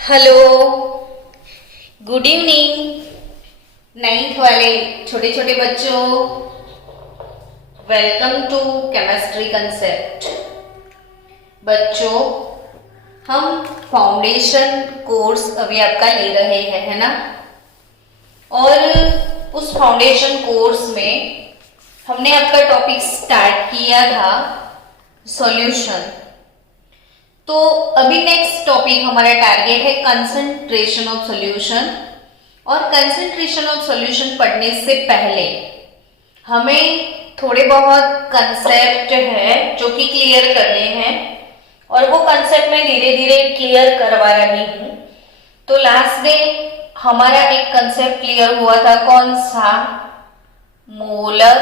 Hello, good evening. Ninth वाले छोटे छोटे बच्चों, वेलकम टू केमिस्ट्री कंसेप्ट। बच्चों, हम फाउंडेशन कोर्स अभी आपका ले रहे हैं, है ना। और उस फाउंडेशन कोर्स में हमने आपका टॉपिक स्टार्ट किया था सॉल्यूशन। तो अभी नेक्स्ट टॉपिक हमारा टारगेट है कंसंट्रेशन ऑफ सॉल्यूशन। और कंसंट्रेशन ऑफ सॉल्यूशन पढ़ने से पहले हमें थोड़े बहुत कंसेप्ट है जो कि क्लियर करने हैं, और वो कंसेप्ट मैं धीरे धीरे क्लियर करवा रही हूँ। तो लास्ट डे हमारा एक कंसेप्ट क्लियर हुआ था, कौन सा? Molar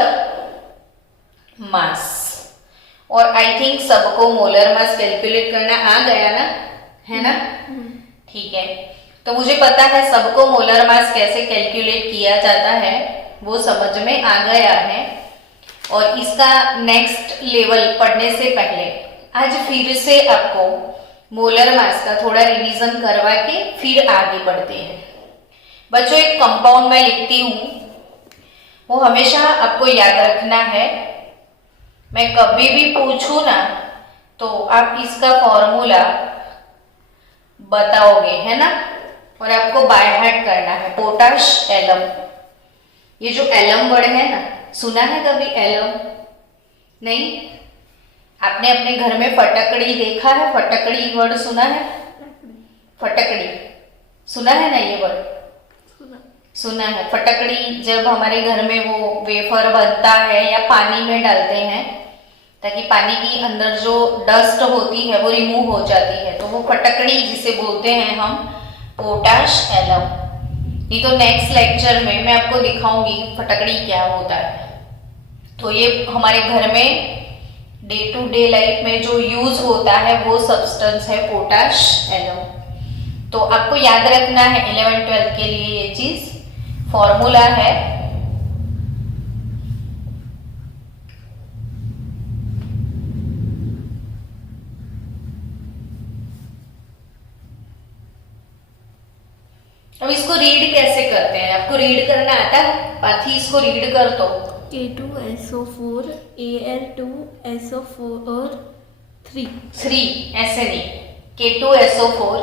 mass. और आई थिंक सबको मोलर मास कैलकुलेट करना आ गया ना, है ना? ठीक है, तो मुझे पता है सबको मोलर मास कैसे कैलकुलेट किया जाता है, वो समझ में आ गया है। और इसका नेक्स्ट लेवल पढ़ने से पहले आज फिर से आपको मोलर मास का थोड़ा रिवीजन करवा के फिर आगे बढ़ते हैं। बच्चों, एक कंपाउंड मैं लिखती हूं, वो हमेशा आपको याद रखना है। मैं कभी भी पूछूं ना तो आप इसका फॉर्मूला बताओगे, है ना। और आपको बाय हार्ट करना है, पोटाश एलम। ये जो एलम वर्ड है ना, सुना है कभी एलम? नहीं? आपने अपने घर में फटकड़ी देखा है? फटकड़ी वर्ड सुना है? फटकड़ी सुना है ना, ये वर्ड सुना है। फटकड़ी जब हमारे घर में वो वेफर बनता है या पानी में डालते हैं ताकि पानी की अंदर जो डस्ट होती है वो रिमूव हो जाती है, तो वो फटकड़ी जिसे बोलते हैं हम पोटाश एलम। ये तो नेक्स्ट लेक्चर में मैं आपको दिखाऊंगी फटकड़ी क्या होता है। तो ये हमारे घर में डे टू डे लाइफ में जो यूज होता है वो सब्सटेंस है पोटाश एलम। तो आपको याद रखना है 11th-12th के लिए ये चीज। फॉर्मूला है अब इसको रीड कैसे करते हैं? आपको रीड करना आता है? पाथी इसको रीड कर दो। K2SO4 Al2SO4 3 ऐसे नहीं, K2SO4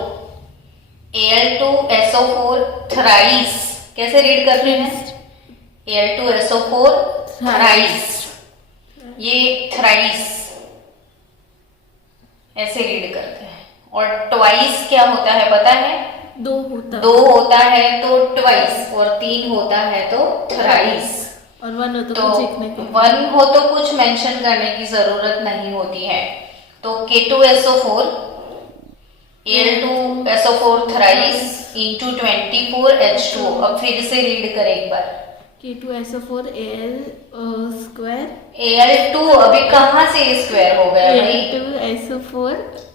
Al2SO4 थ्राइस। कैसे रीड करते हैं? Al2SO4 thrice. ये थ्राइस ऐसे रीड करते हैं। और ट्वाइस क्या होता है पता है? दो होता है तो ट्वाइस, और 3 होता है तो थ्राइस। और 1 हो तो तो कुछ लिखने के 1 हो तो कुछ मेंशन करने की जरूरत नहीं होती है। तो K2SO4 Al2SO4 thrice into 24H2। अब फिर से रीड करें एक बार। K2SO4 Al स्क्वायर Al2 अभी कहाँ से स्क्वायर हो गया भाई? Al2SO4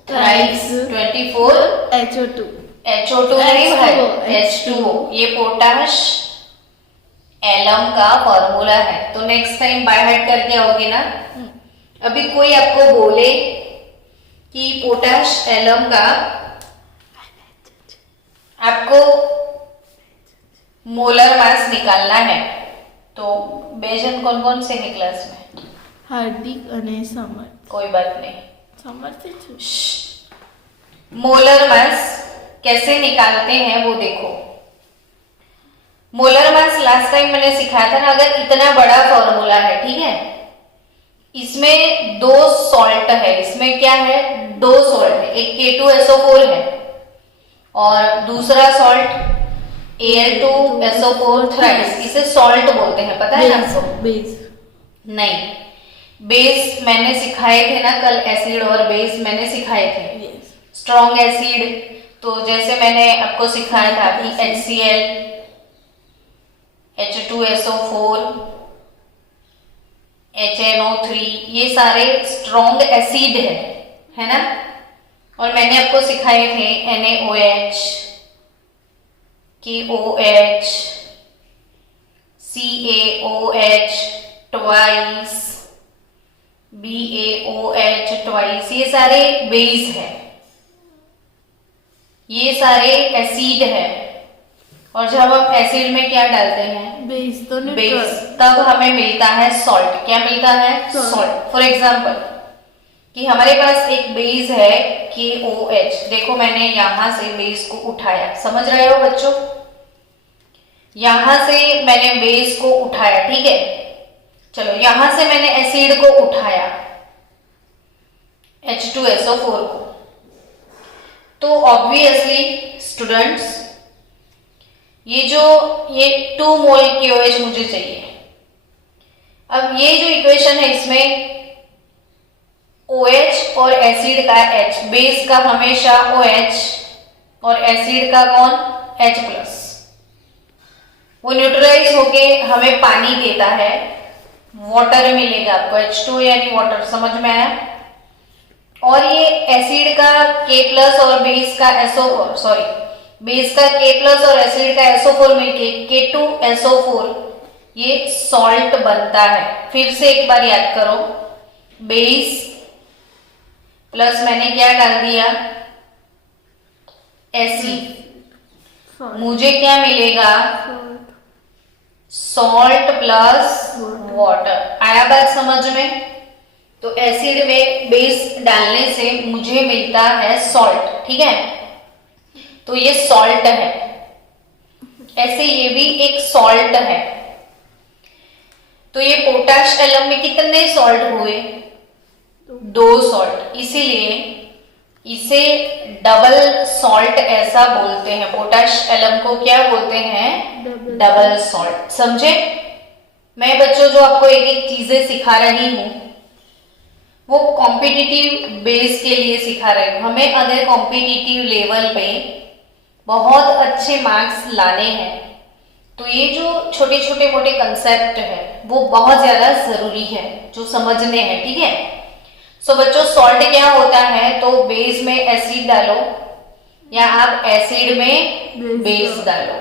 थ्राइस 24 HO2 HO2 नहीं भाई, H2O। ये पोटाश एलम का फॉर्मूला है। तो नेक्स्ट टाइम बाय हार्ट करके आओगे ना। अभी कोई आपको बोले कि पोटाश एलम का आपको मोलर मास निकालना है, तो बेजन कौन कौन से है क्लास में? हार्दिक અને समर। कोई बात नहीं, समर से मोलर मास कैसे निकालते हैं वो देखो। मोलर मास लास्ट टाइम मैंने सिखाया था ना। अगर इतना बड़ा फॉर्मूला है, ठीक है, इसमें 2 सॉल्ट है। इसमें क्या है? 2 सॉल्ट है। एक K2SO4 है और दूसरा सॉल्ट Al2SO4 थ्राइस। इसे सॉल्ट बोलते हैं, पता है ना आपको? बेस नहीं, बेस मैंने सिखाए थे ना कल। एसिड और बेस मैंने सिखाए थे। स्ट्रॉन्ग एसिड तो जैसे मैंने आपको सिखाया था कि HCl, H2SO4, HNO3, ये सारे स्ट्रॉन्ग एसिड है ना। और मैंने आपको सिखाए थे NaOH, KOH, CaOH twice, BaOH twice, ये सारे बेस है। ये सारे एसिड है, और जब हम एसिड में क्या डालते हैं, बेस तो बेस, न्यूट्रल। तब हमें मिलता है सॉल्ट। क्या मिलता है? Salt. सॉल्ट। फॉर एग्जाम्पल कि हमारे पास एक बेस है KOH। देखो मैंने यहां से बेस को उठाया, समझ रहे हो बच्चों? यहां से मैंने बेस को उठाया, ठीक है। चलो यहां से मैंने एसिड को उठाया, H2SO4 को। तो ऑब्वियसली स्टूडेंट्स, ये 2 मोल KOH मुझे चाहिए। अब ये जो इक्वेशन है इसमें OH और एसिड का H, बेस का हमेशा OH और एसिड का कौन? H+। वो न्यूट्रलाइज होके हमें पानी देता है, वाटर मिलेगा आपको, H2 यानी वाटर, समझ में आया? और ये एसिड का K+ और बेस का SO4, सॉरी, बेस का K+ और एसिड का SO4 मिलके K2SO4 ये सॉल्ट बनता है। फिर से एक बार याद करो, बेस प्लस मैंने क्या डाल दिया? एसिड। मुझे क्या मिलेगा? Salt plus water. आया बात समझ में? तो एसिड में बेस डालने से मुझे मिलता है सॉल्ट, ठीक है। तो ये सॉल्ट है, ऐसे ये भी एक सॉल्ट है। तो ये पोटाश एलम में कितने सॉल्ट हुए? 2 सॉल्ट, इसीलिए इसे डबल सॉल्ट ऐसा बोलते हैं। पोटाश एलम को क्या बोलते हैं? Double salt. समझे? मैं बच्चों जो आपको एक एक चीजें सिखा रही हूं वो कॉम्पिटिटिव बेस के लिए सिखा रही हूं। हमें अगर कॉम्पिटिटिव लेवल पे बहुत अच्छे मार्क्स लाने हैं तो ये जो छोटे छोटे मोटे कंसेप्ट है वो बहुत ज्यादा जरूरी है जो समझने हैं, ठीक है। सो बच्चों, सॉल्ट क्या होता है? तो बेस में एसिड डालो या आप एसिड में बेस डालो,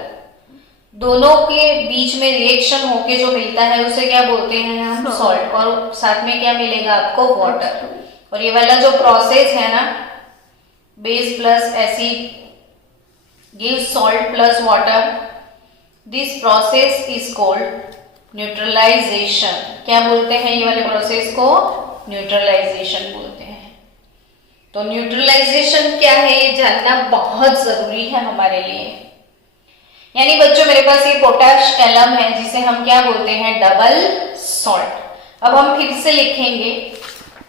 दोनों के बीच में रिएक्शन होके जो मिलता है उसे क्या बोलते हैं हम? सॉल्ट। और साथ में क्या मिलेगा आपको? वाटर। और ये वाला जो प्रोसेस है ना, base plus acid give salt plus water, this process is called neutralization. क्या बोलते हैं ये वाले प्रोसेस को? न्यूट्रलाइजेशन बोलते हैं। तो न्यूट्रलाइजेशन क्या है ये जानना बहुत जरूरी है हमारे लिए। यानी बच्चों मेरे पास ये पोटाश एलम है जिसे हम क्या बोलते हैं? Double salt. अब हम फिर से लिखेंगे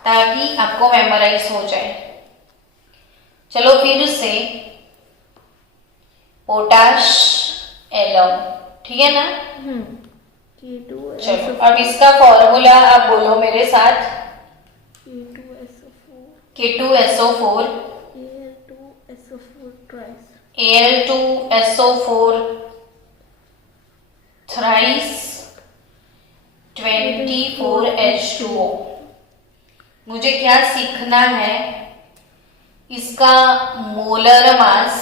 ताकि आपको मेमोराइज हो जाए। चलो फिर से, पोटाश एलम, ठीक है ना? चलो अब इसका फॉर्मूला आप बोलो मेरे साथ। K2SO4 Al2SO4 thrice 24H2O। मुझे क्या सीखना है? इसका मोलर मास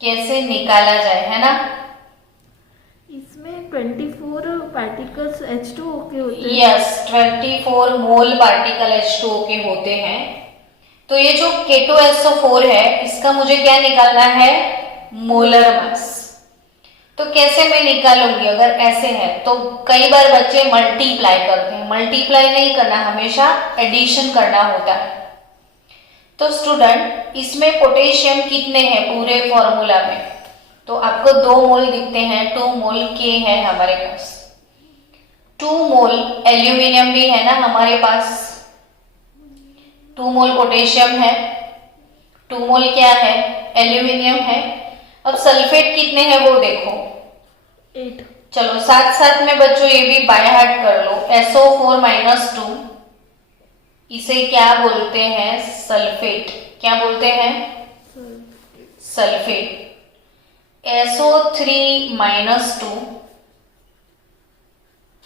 कैसे निकाला जाए, है ना? इसमें 24 पार्टिकल्स H2O के होते हैं। यस, 24 मोल पार्टिकल H2O के होते हैं। तो ये जो K2SO4 है इसका मुझे क्या निकालना है? Molar mass. तो कैसे मैं निकालूंगी? अगर ऐसे है तो कई बार बच्चे मल्टीप्लाई करते हैं। मल्टीप्लाई नहीं करना, हमेशा एडिशन करना होता है। तो स्टूडेंट, इसमें पोटेशियम कितने हैं पूरे फॉर्मूला में? तो आपको 2 मोल दिखते हैं, 2 मोल K है हमारे पास, 2 मोल एल्यूमिनियम भी है ना हमारे पास, 2 मोल पोटेशियम है, 2 मोल क्या है? एल्यूमिनियम है। अब सल्फेट कितने हैं वो देखो, 8। चलो साथ साथ में बच्चों ये भी बाय हार्ट कर लो। SO4-2 इसे क्या बोलते हैं? सल्फेट। क्या बोलते हैं? सल्फेट। SO3-2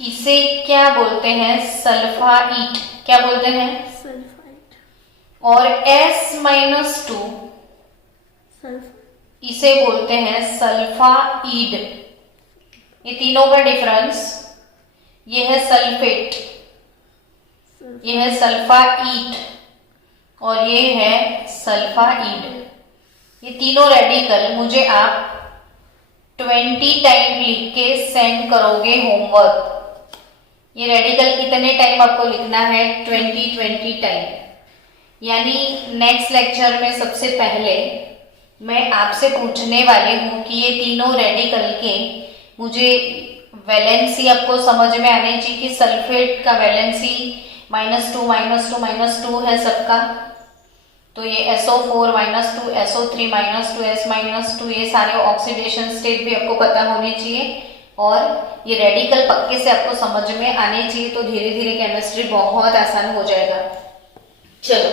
इसे क्या बोलते हैं? सल्फाइड। क्या बोलते हैं? सल्फाइड। और S-2 इसे बोलते हैं सल्फाइड। ये तीनों का डिफरेंस, ये है सल्फेट, ये है सल्फाइड और ये है सल्फाइड। ये तीनों रेडिकल मुझे आप 20 टाइम लिख के सेंड करोगे होमवर्क। ये रेडिकल कितने टाइम आपको लिखना है? 20 टाइम। यानी नेक्स्ट लेक्चर में सबसे पहले मैं आपसे पूछने वाली हूँ कि ये तीनों रेडिकल के मुझे वैलेंसी आपको समझ में आनी चाहिए कि सल्फेट का वैलेंसी -2 -2 -2 है सबका। तो ये SO4 -2 SO3 -2 S -2 ये सारे ऑक्सीडेशन स्टेट भी आपको पता होने चाहिए और ये रेडिकल पक्के से आपको समझ में आने चाहिए। तो धीरे धीरे केमिस्ट्री बहुत आसान हो जाएगा। चलो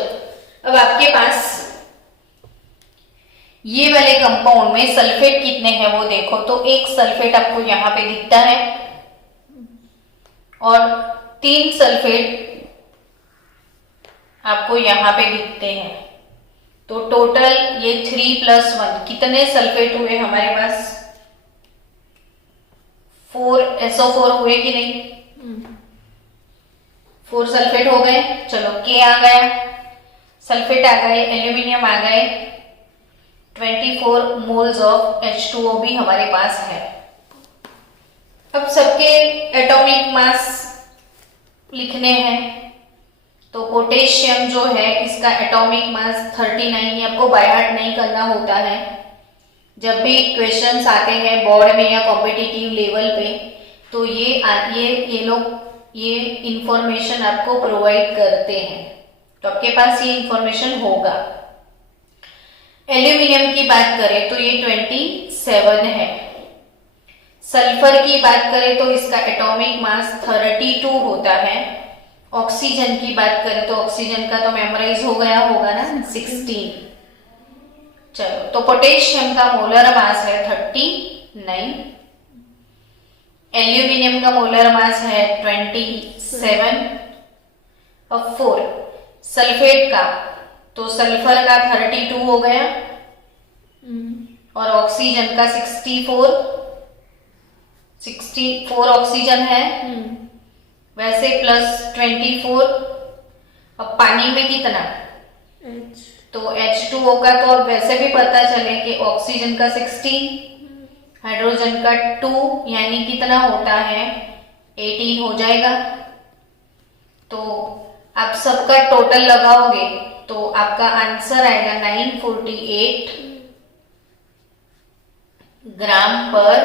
अब आपके पास ये वाले कंपाउंड में सल्फेट कितने हैं वो देखो। तो एक सल्फेट आपको यहाँ पे दिखता है और 3 सल्फेट आपको यहाँ पे दिखते हैं। तो टोटल ये 3 + 1 कितने सल्फेट हुए हमारे पास? 4 SO4 हुए कि नहीं? 4 सल्फेट हो गए। चलो K आ गया, सल्फेट आ गए, एल्यूमिनियम आ गए, 24 मोल्स ऑफ H2O भी हमारे पास है। अब सबके एटॉमिक मास लिखने हैं। तो पोटेशियम जो है इसका एटॉमिक मास 39, ये आपको बाय हार्ट नहीं करना होता है। जब भी क्वेश्चंस आते हैं बोर्ड में या कॉम्पिटिटिव लेवल पे तो ये लोग ये इंफॉर्मेशन आपको प्रोवाइड करते हैं, तो आपके पास ये इंफॉर्मेशन होगा। एल्यूमिनियम की बात करें तो ये 27 है। सल्फर की बात करें तो इसका एटॉमिक मास 32 होता है। ऑक्सीजन की बात करें तो ऑक्सीजन का तो मेमोराइज हो गया होगा ना, 16। चलो तो पोटेशियम का मोलर मास है 39, एल्यूमिनियम का मोलर मास है 27। अब 4 सल्फेट का, तो सल्फर का 32 हो गया और ऑक्सीजन का 64 ऑक्सीजन है वैसे प्लस 24। अब पानी में कितना? H तो H2O का तो अब वैसे भी पता चले कि ऑक्सीजन का 16, हाइड्रोजन का 2 यानी कितना होता है? 18 हो जाएगा। तो आप सबका टोटल लगाओगे तो आपका आंसर आएगा 948 ग्राम पर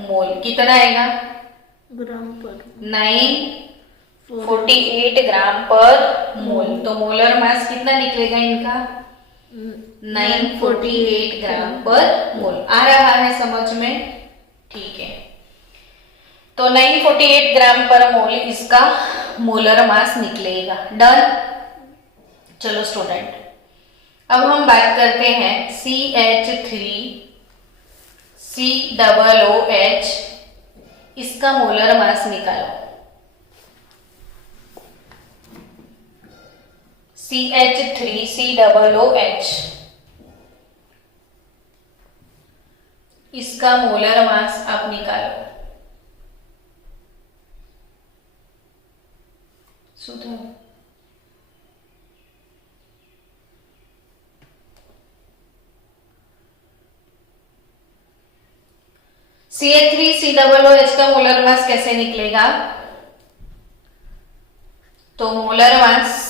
मोल। कितना आएगा? ग्राम पर 948 ग्राम पर मोल। तो मोलर मास कितना निकलेगा इनका? 948 ग्राम पर मोल। आ रहा है समझ में? ठीक है, तो 948 ग्राम पर मोल इसका मोलर मास निकलेगा। डन। चलो स्टूडेंट, अब हम बात करते हैं CH3COOH, इसका मोलर मास निकालो। CH3COOH इसका मोलर मास आप निकालो। सुधो CH3COOH का मोलर मास कैसे निकलेगा? तो मोलर मास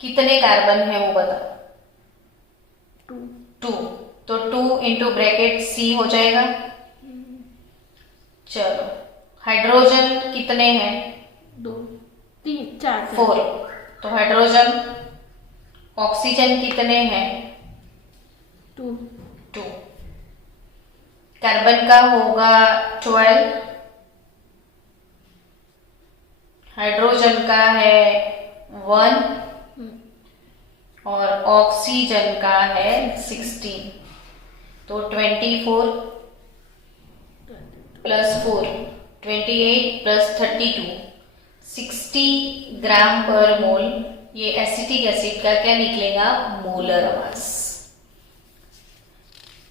कितने कार्बन है वो बता। 2, तो 2 इंटू ब्रैकेट C हो जाएगा। चलो हाइड्रोजन कितने हैं? 2 3 4 4, तो हाइड्रोजन। ऑक्सीजन कितने हैं? 2 कार्बन का होगा 12, हाइड्रोजन का है 1 और ऑक्सीजन का है 16। तो 24 प्लस 4 28 प्लस 32 60 ग्राम पर मोल। ये एसिटिक एसिड का क्या निकलेगा? Molar mass.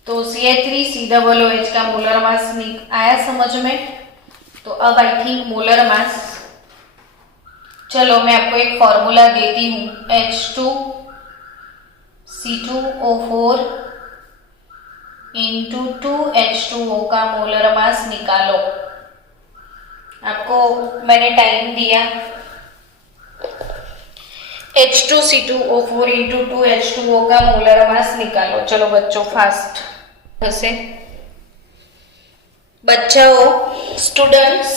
तो CH3COOH का मोलर मास आया समझ में? तो अब आई थिंक मोलर मास, चलो मैं आपको एक फॉर्मूला देती हूँ। H2 C2O4 इंटू 2H2O का मोलर मास निकालो। आपको मैंने टाइम दिया, H2C2O4 इंटू 2H2O का मोलर मास निकालो। चलो बच्चों फास्ट से बच्चों स्टूडेंट्स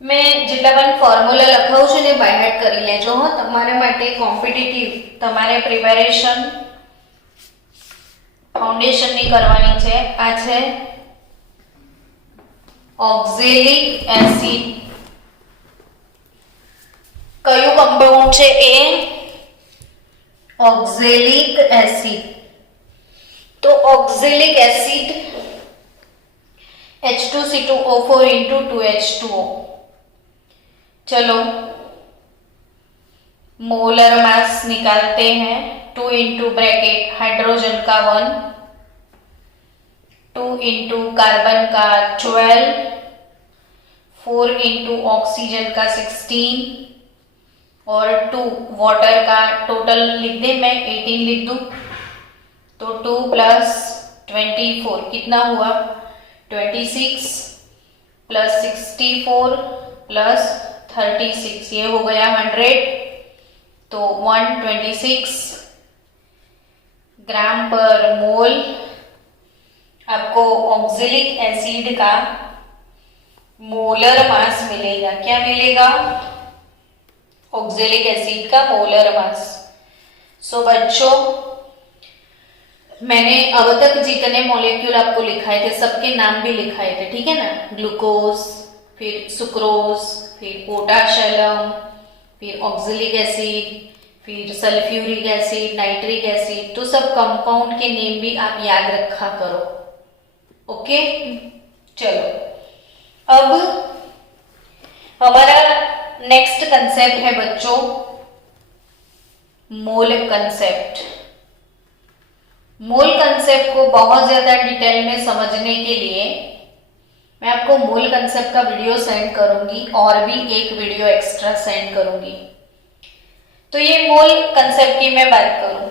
મેં જેટલા પણ ફોર્મ્યુલા લખાવું છું ને બાય હાર્ટ કરી લેજો હો। તમારા માટે કોમ્પિટિટિવ તમારે પ્રિપેરેશન ફાઉન્ડેશન ની કરવાની છે। આ છે ઓક્ઝેલિક એસિડ, કયું કમ્પાઉન્ડ છે એ ઓક્ઝેલિક એસિડ। તો oxalic acid H2C2O4 into 2H2O। चलो मोलर मास निकालते हैं। 2 इंटू ब्रैकेट हाइड्रोजन का 1, 2 इंटू कार्बन का 12, 4 इंटू ऑक्सीजन का 16 और 2 वाटर का टोटल लिख दे, मैं 18 लिख दूं तो 2 प्लस 24 कितना हुआ 26 प्लस 64 प्लस 36, ये हो गया 100। तो 126 ग्राम पर मोल आपको ऑक्जेलिक एसिड का मोलर मास मिलेगा। क्या मिलेगा ऑक्जेलिक एसिड का मोलर मास। सो बच्चों मैंने अब तक जितने मॉलिक्यूल आपको लिखाए थे सबके नाम भी लिखाए थे, ठीक है ना। ग्लूकोज, फिर सुक्रोज, फिर पोटाश एलम, फिर ऑक्जेलिक एसिड, फिर सल्फ्यूरिक एसिड, नाइट्रिक एसिड, तो सब कंपाउंड के नेम भी आप याद रखा करो। ओके चलो अब हमारा नेक्स्ट कंसेप्ट है बच्चों मोल कंसेप्ट। मोल कंसेप्ट को बहुत ज्यादा डिटेल में समझने के लिए मैं आपको मोल कंसेप्ट का वीडियो सेंड करूंगी और भी एक वीडियो एक्स्ट्रा सेंड करूंगी। तो ये मोल कंसेप्ट की मैं बात करूं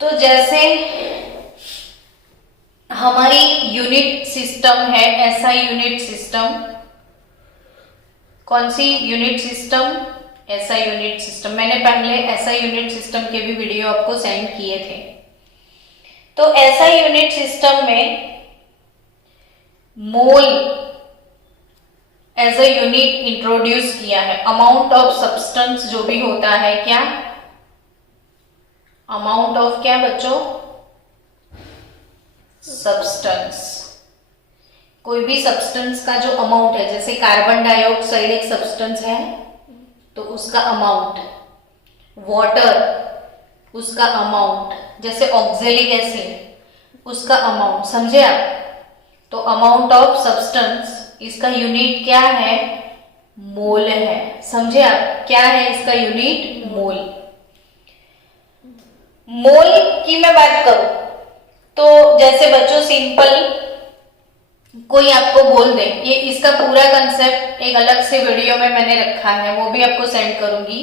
तो जैसे हमारी यूनिट सिस्टम है, ऐसा यूनिट सिस्टम, कौन सी यूनिट सिस्टम, ऐसा यूनिट सिस्टम। मैंने पहले ऐसा यूनिट सिस्टम के भी वीडियो आपको सेंड किए थे। तो ऐसा यूनिट सिस्टम में मोल एज अ यूनिट इंट्रोड्यूस किया है। अमाउंट ऑफ सब्सटेंस जो भी होता है, क्या अमाउंट ऑफ क्या बच्चों सब्सटेंस, कोई भी सब्सटेंस का जो अमाउंट है, जैसे कार्बन डाइऑक्साइड एक सब्सटेंस है तो उसका अमाउंट, वाटर उसका अमाउंट, जैसे ऑक्जेलिक एसिड उसका अमाउंट, समझे आप। तो अमाउंट ऑफ सब्सटेंस इसका यूनिट क्या है मोल है, समझे आप। क्या है इसका यूनिट मोल। मोल की मैं बात करूं तो जैसे बच्चों सिंपल कोई आपको बोल दे, ये इसका पूरा कंसेप्ट एक अलग से वीडियो में मैंने रखा है, वो भी आपको सेंड करूंगी,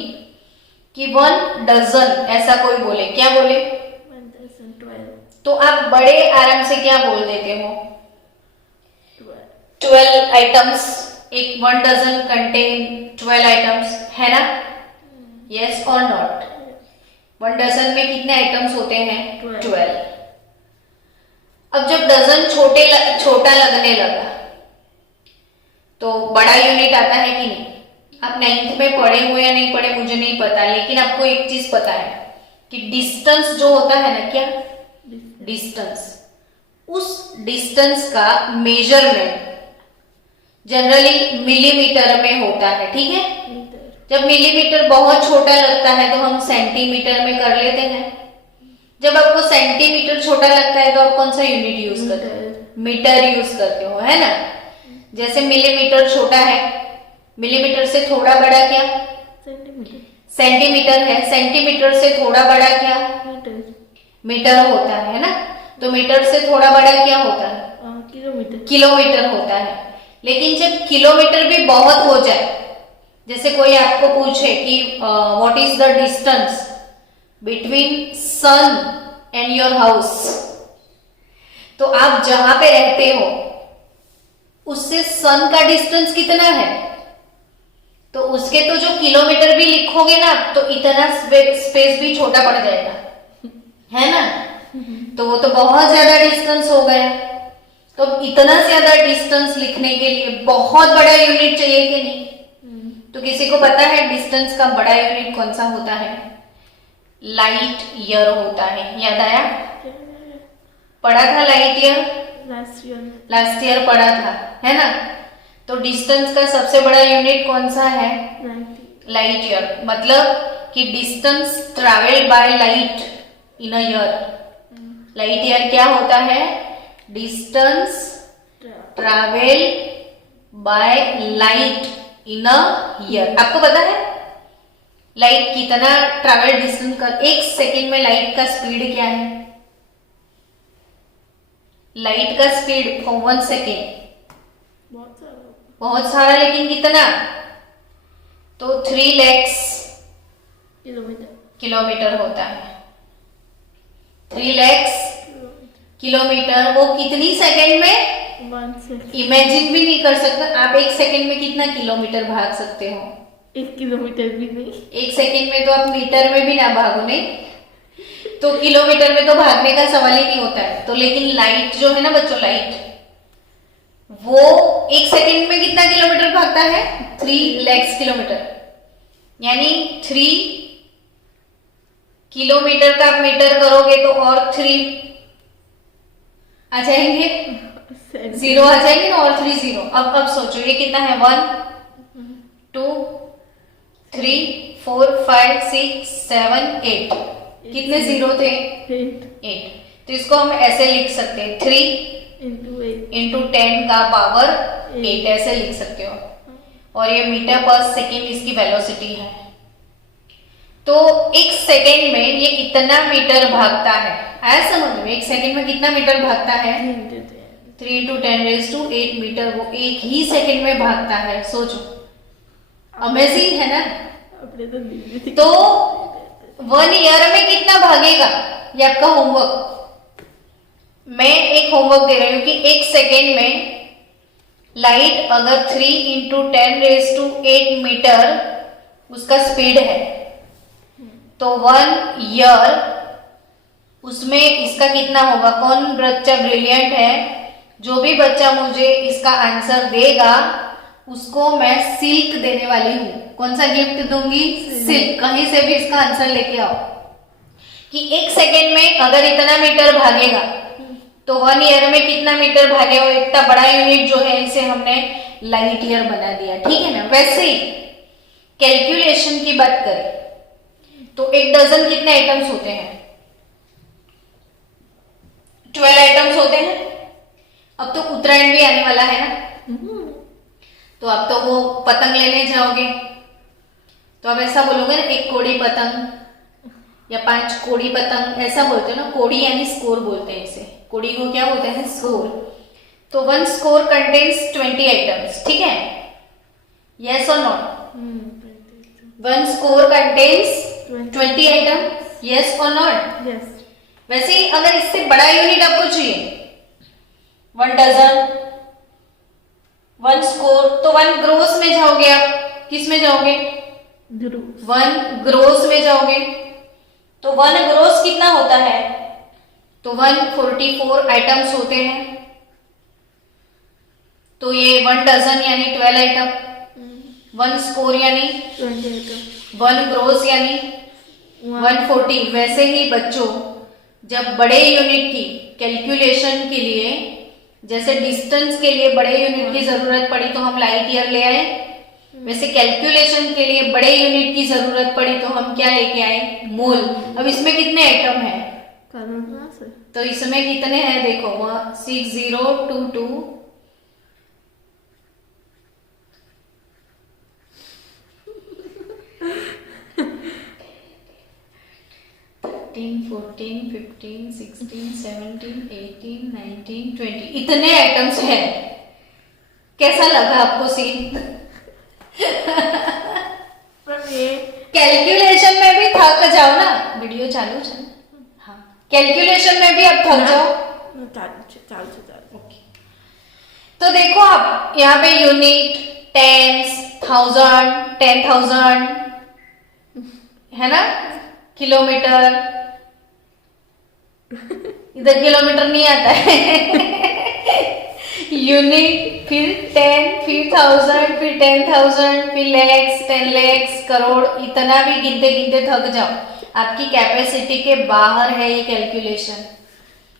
कि 1 डजन ऐसा कोई बोले, क्या बोले 1 डजन 12, तो आप बड़े आराम से क्या बोल देते हो 12 आइटम्स। एक 1 डजन कंटेन 12 आइटम्स, है ना, यस और नॉट। 1 डजन में कितने आइटम्स होते हैं 12। अब जब डजन छोटा लगने लगा तो बड़ा यूनिट आता है कि नहीं। आप 9th में पढ़े हुए या नहीं पढ़े मुझे नहीं पता, लेकिन आपको एक चीज पता है कि डिस्टेंस जो होता है ना, क्या डिस्टेंस, उस डिस्टेंस का मेजरमेंट जनरली मिलीमीटर में होता है, ठीक है। जब मिलीमीटर बहुत छोटा लगता है तो हम सेंटीमीटर में कर लेते हैं। जब आपको सेंटीमीटर छोटा लगता है तो आप कौन सा यूनिट यूज करते हो, मीटर यूज करते हो, है ना। जैसे मिलीमीटर छोटा है, मिलीमीटर से थोड़ा बड़ा क्या सेंटीमीटर है, सेंटीमीटर से थोड़ा बड़ा क्या मीटर होता है ना। तो मीटर से थोड़ा बड़ा क्या होता है किलोमीटर होता है। लेकिन जब किलोमीटर भी बहुत हो जाए जैसे कोई आपको पूछे कि what is the distance between sun and your house, तो आप जहां पे रहते हो उससे सन का डिस्टेंस कितना है, तो उसके तो जो किलोमीटर भी लिखोगे ना तो इतना स्पेस भी छोटा पड़ जाएगा, है ना। तो वो तो बहुत ज्यादा डिस्टेंस हो गया। तो इतना ज्यादा डिस्टेंस लिखने के लिए बहुत बड़ा यूनिट चाहिए कि नहीं? तो किसी को पता है डिस्टेंस का बड़ा यूनिट कौन सा होता है? लाइट ईयर होता है। याद आया? पढ़ा था लाइट ईयर, लास्ट ईयर पढ़ा था, है ना। तो डिस्टेंस का सबसे बड़ा यूनिट कौन सा है? Light year. मतलब कि distance travelled by light in a year. Light year क्या होता है? Distance travel by light in a year. आपको पता है लाइट कितना ट्रैवल डिस्टेंस कर, एक सेकेंड में लाइट का स्पीड क्या है? लाइट का स्पीड फॉर 1 सेकेंड बहुत सारा, लेकिन कितना? तो 3 लाख किलोमीटर होता है। 3 लाख किलोमीटर। वो कितनी सेकंड में? 1 सेकंड। इमेजिन भी नहीं कर सकते आप। 1 सेकंड में कितना किलोमीटर भाग सकते हो? 1 किलोमीटर भी नहीं। 1 सेकंड में तो आप मीटर में भी ना भागो, नहीं तो किलोमीटर में तो भागने का सवाल ही नहीं होता है। तो लेकिन लाइट जो है ना बच्चों, लाइट वो 1 सेकंड में कितना किलोमीटर भागता है? 3 लाख किलोमीटर। यानी 3 किलोमीटर का आप मीटर करोगे तो और 3 आ जाएंगे, 0 आ जाएंगे ना, और 3 0। अब सोचो ये कितना है? 1 2 3 4 5 6 7 8। कितने 0 थे? 8। तो इसको हम ऐसे लिख सकते हैं 3 इंटू 10 का पावर 8, ऐसे लिख सकते हो। और ये मीटर पर सेकेंड इसकी वेलोसिटी है। तो 1 सेकेंड में ये इतना मीटर भागता है। आया समझ में? 1 सेकेंड में कितना मीटर भागता है? 3 इंटू 10⁸ मीटर वो 1 ही सेकेंड में भागता है। सोचो, अमेजिंग है ना। तो 1 ईयर में कितना भागेगा? ये आपका होमवर्क। मैं एक होमवर्क दे रही हूँ कि 1 सेकेंड में लाइट अगर 3 इंटू 10⁸ मीटर उसका स्पीड है, तो 1 ईयर उसमें इसका कितना होगा? कौन बच्चा ब्रिलियंट है? जो भी बच्चा मुझे इसका आंसर देगा उसको मैं सिल्क देने वाली हूँ। कौन सा गिफ्ट दूंगी? सिल्क। कहीं से भी इसका आंसर लेके आओ कि 1 सेकेंड में अगर इतना मीटर भागेगा तो 1 ईयर में कितना मीटर भागेगा। इतना बड़ा यूनिट जो है इसे हमने लाइट ईयर बना दिया, ठीक है ना। वैसे ही कैलकुलेशन की बात करें तो 1 डजन कितने आइटम्स होते हैं? 12 आइटम्स होते हैं। अब तो उत्तरायण भी आने वाला है ना, तो अब तो वो पतंग लेने जाओगे तो अब ऐसा बोलोगे ना, 1 कोड़ी पतंग या 5 कोड़ी पतंग, ऐसा बोलते हैं ना। कोड़ी यानी स्कोर बोलते हैं इसे। कोड़ी को क्या बोलते हैं? स्कोर। तो 1 स्कोर कंटेन्स 20 आइटम्स, ठीक है? यस और not? 1 score contains 20 item, yes और नॉट? यस। वैसे ही अगर इससे बड़ा यूनिट आपको चाहिए, 1 डजन, 1 स्कोर, तो 1 ग्रोस में जाओगे आप। किस में जाओगे? 1 ग्रोस में जाओगे। तो 1 ग्रोस कितना होता है? तो 144 आइटम्स होते हैं। तो ये 1 डजन यानी 12 आइटम, 1 स्कोर यानी 20 आइटम, 1 ग्रोस यानी 140। वैसे ही बच्चों जब बड़े यूनिट की कैलकुलेशन के लिए, जैसे डिस्टेंस के लिए बड़े यूनिट की जरूरत पड़ी तो हम लाइट ईयर ले आए, वैसे कैलकुलेशन के लिए बड़े यूनिट की जरूरत पड़ी तो हम क्या लेके आए? मोल। अब इसमें कितने आइटम है? तो इसमें कितने हैं? देखो 6022 13 14 15 16 17 18 19 20 इतने आइटम्स हैं। कैसा लगा आपको सीन? कैलकुलेशन में भी थक जाओ ना, वीडियो चालू है। हाँ, कैलकुलेशन में भी अब थक जाओ। ओके, तो देखो आप यहाँ पे यूनिट, टेंस, थाउजेंड, 10,000 है ना, किलोमीटर, इधर किलोमीटर नहीं आता है यूनिट, फिर 10, फिर 1000, फिर 10,000, फिर लैक्स, 10 लैक्स, करोड़, इतना भी गिनते गिनते थक जाओ, आपकी कैपेसिटी के बाहर है ये कैलकुलेशन।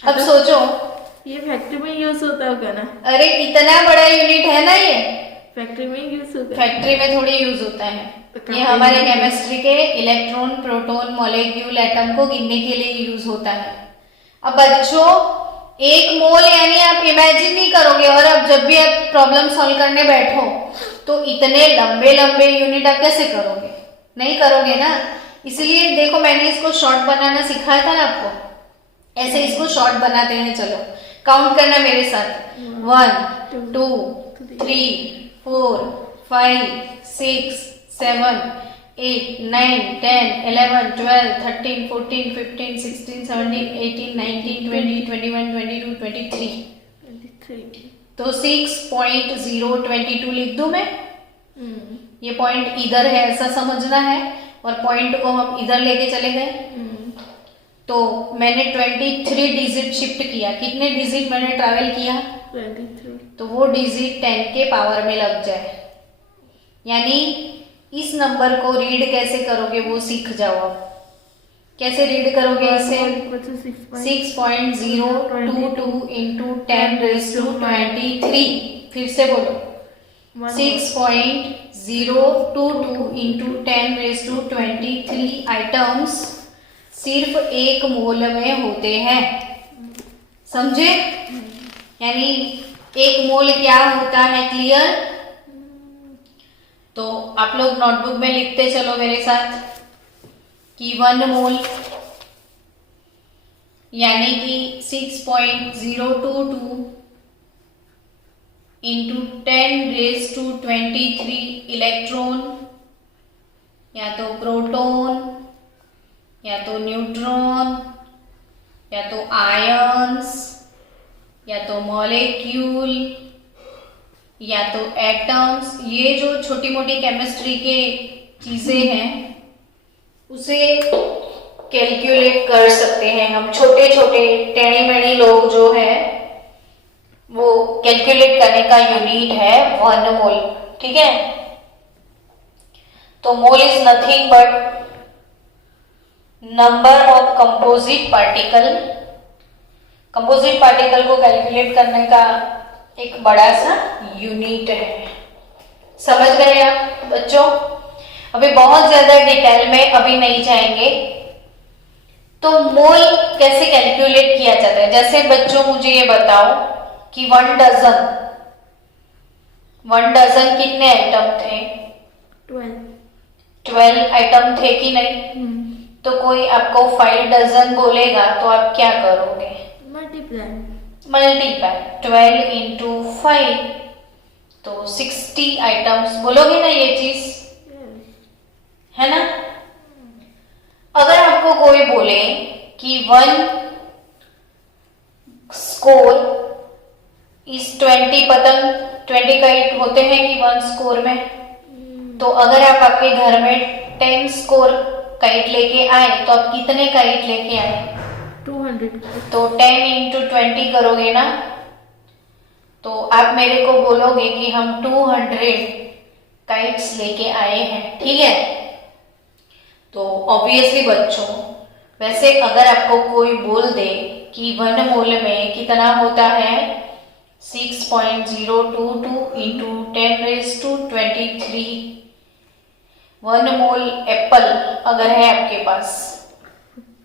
अब सोचो, ये फैक्ट्री में यूज होता होगा ना? अरे इतना बड़ा यूनिट है ना ये, फैक्ट्री में यूज होता है। फैक्ट्री में थोड़ी यूज होता है, तो ये हमारे केमिस्ट्री के इलेक्ट्रॉन, प्रोटॉन, मॉलिक्यूल, एटम को गिनने के लिए यूज होता है। अब बच्चों, 1 मोल यानी आप इमेजिन नहीं करोगे, और अब जब भी आप प्रॉब्लम सॉल्व करने बैठो तो इतने लंबे लंबे यूनिट आप कैसे करोगे, नहीं करोगे ना। इसलिए देखो, मैंने इसको शॉर्ट बनाना सिखाया था ना आपको, ऐसे इसको शॉर्ट बनाते हैं। चलो काउंट करना मेरे साथ, 1 2 3 4 5 6 7 8 9 10 11 12 13 14 15 16 17 18 19 20 21 22 23। 23। तो 6.022 लिख दूं मैं, ये पॉइंट इधर है ऐसा समझना है, और पॉइंट को हम इधर लेके चले गए, तो मैंने 23 डिजिट शिफ्ट किया। कितने डिजिट मैंने ट्रैवल किया? 23। तो वो डिजिट 10 के पावर में लग जाए, यानी इस नंबर को रीड कैसे करोगे वो सीख जाओ आप। कैसे रीड करोगे इसे? 6.022 इंटू 10⁻23। फिर से बोलो, 6.022 इंटू 10⁻23 आइटम्स सिर्फ 1 मोल में होते हैं, समझे? यानी 1 मोल क्या होता है, क्लियर? तो आप लोग नोटबुक में लिखते चलो मेरे साथ कि 1 मोल यानी कि 6.022 इंटू 10⁻23 इलेक्ट्रॉन, या तो प्रोटॉन, या तो न्यूट्रॉन, या तो आयंस, या तो मॉलिक्यूल, या तो एटम्स। ये जो छोटी मोटी केमिस्ट्री के चीजें हैं उसे कैलकुलेट कर सकते हैं हम। छोटे छोटे टेढ़ी मेढ़ी लोग जो है वो कैलकुलेट करने का यूनिट है 1 मोल, ठीक है? तो mole is nothing but number of composite particle. Composite particle को कैलकुलेट करने का एक बड़ा सा यूनिट है, समझ गए आप बच्चों? अभी बहुत ज्यादा डिटेल में अभी नहीं जाएंगे। तो मोल कैसे कैलकुलेट किया जाता है? जैसे बच्चों मुझे ये बताओ कि 1 डजन कितने आइटम थे? 12 आइटम थे कि नहीं? तो कोई आपको 5 डजन बोलेगा तो आप क्या करोगे? मल्टीप्लाई 12 इंटू 5, तो 60 आइटम्स बोलोगे ना, ये चीज है ना? अगर आपको कोई बोले कि 1 स्कोर इस 20 पतंग, 20 काइट होते हैं कि 1 स्कोर में, तो अगर आप आपके घर में 10 स्कोर काइट लेके आए तो आप कितने काइट लेके आए? 200। तो 10 इंटू 20 करोगे ना, तो आप मेरे को बोलोगे कि हम 200 काइट्स लेके आए हैं, ठीक है? तो ऑब्वियसली बच्चों, वैसे अगर आपको कोई बोल दे कि 1 मोल में कितना होता है, 6.022 इंटू 10⁻23 1 मोल एप्पल अगर है आपके पास,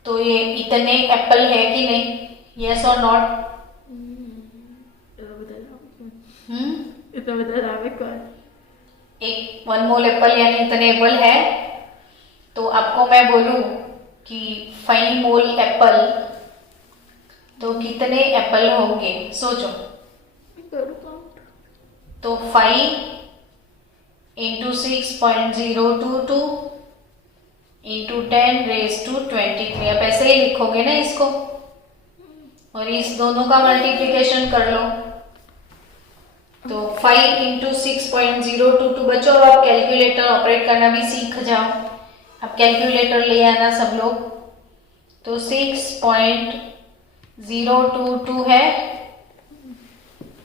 तो ये इतने एप्पल है कि नहीं? यस और नॉट? एक 1 मोल एप्पल यानी इतने एप्पल है, तो आपको मैं बोलूं कि 5 मोल एप्पल, तो कितने एप्पल होंगे सोचो? तो 5 इंटू 6.022 इंटू 10⁻²3। आप ऐसे ही लिखोगे ना इसको, और इस दोनों का मल्टीप्लिकेशन कर लो तो 5 इंटू 6.022 बच्चों। अब आप कैलकुलेटर ऑपरेट करना भी सीख जाओ, आप कैलकुलेटर ले आना सब लोग। तो 6.022 है,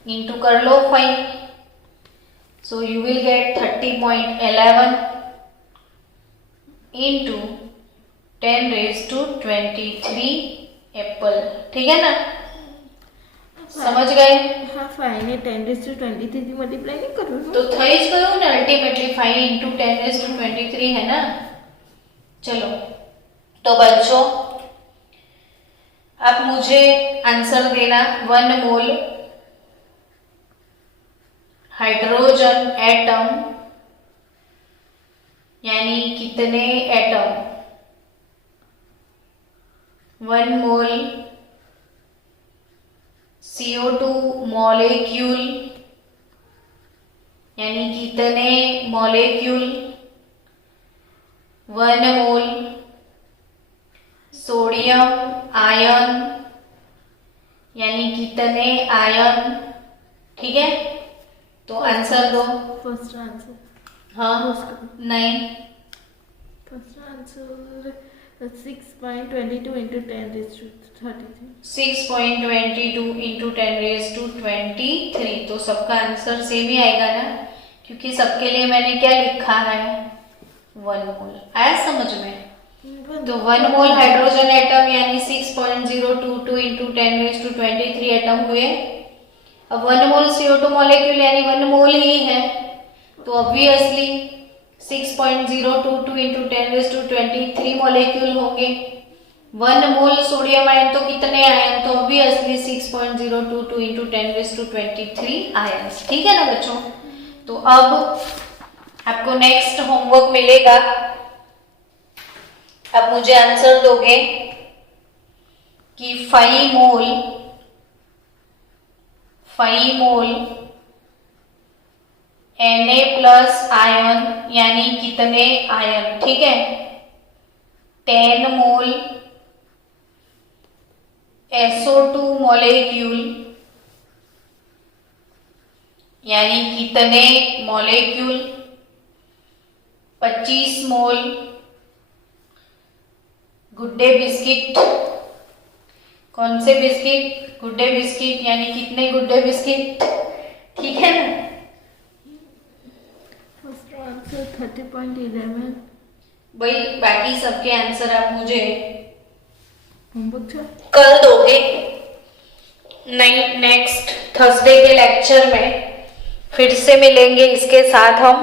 इंटू कर लो 5, so you will get 30.11 into 10⁻23 Apple. ठीक है ना, समझ गए? हाँ, 5 ने 10⁻23 થી મલ્ટીપ્લાય નહીં કરવું तो થઈ જ ગયું ને અલ્ટીમેટલી 5 इंटू 10⁻23 है ना। चलो तो बच्चों अब मुझे आंसर देना 1 मोल हाइड्रोजन एटम यानी कितने एटम, 1 मोल CO2 मॉलिक्यूल यानी कितने मॉलिक्यूल, 1 मोल सोडियम आयन यानी कितने आयन। ठीक है, तो आंसर दो। ફર્સ્ટ આન્સર हाँ नहीं, ફર્સ્ટ આન્સર 6.22 into 10⁻33। 6.22 इंटू 10⁻23। तो सबका आंसर सेम ही आएगा ना, क्योंकि सबके लिए मैंने क्या लिखा है 1 मोल। आया समझ में? तो 1 मोल हाइड्रोजन एटम यानी 6.022 इंटू 10⁻23 एटम हुए। अब 1 मोल CO2 मॉलिक्यूल यानी 1 मोल ही है, तो ऑब्वियसली 6.022 इंटू 10⁻23 मॉलिक्यूल होंगे। 1 मोल सोडियम आयन तो कितने आयन, तो ऑब्वियसली 6.022 इंटू 10⁻23 आयन। ठीक है ना बच्चों? तो अब आपको नेक्स्ट होमवर्क मिलेगा, अब मुझे आंसर दोगे कि 5 मोल Na+ आयन यानी कितने आयन। ठीक है, 10 मोल SO2 मॉलिक्यूल यानी कितने मॉलिक्यूल, 25 मोल गुड्डे बिस्किट। कौन से बिस्किट? गुड्डे बिस्किट यानी कितने गुड्डे बिस्किट। ठीक है ना, ફર્સ્ટ આન્સર 30.11। भाई बाकी सबके आंसर आप मुझे હોમવર્ક છે कर दोगे। नहीं, नेक्स्ट थर्सडे के लेक्चर में फिर से मिलेंगे इसके साथ हम।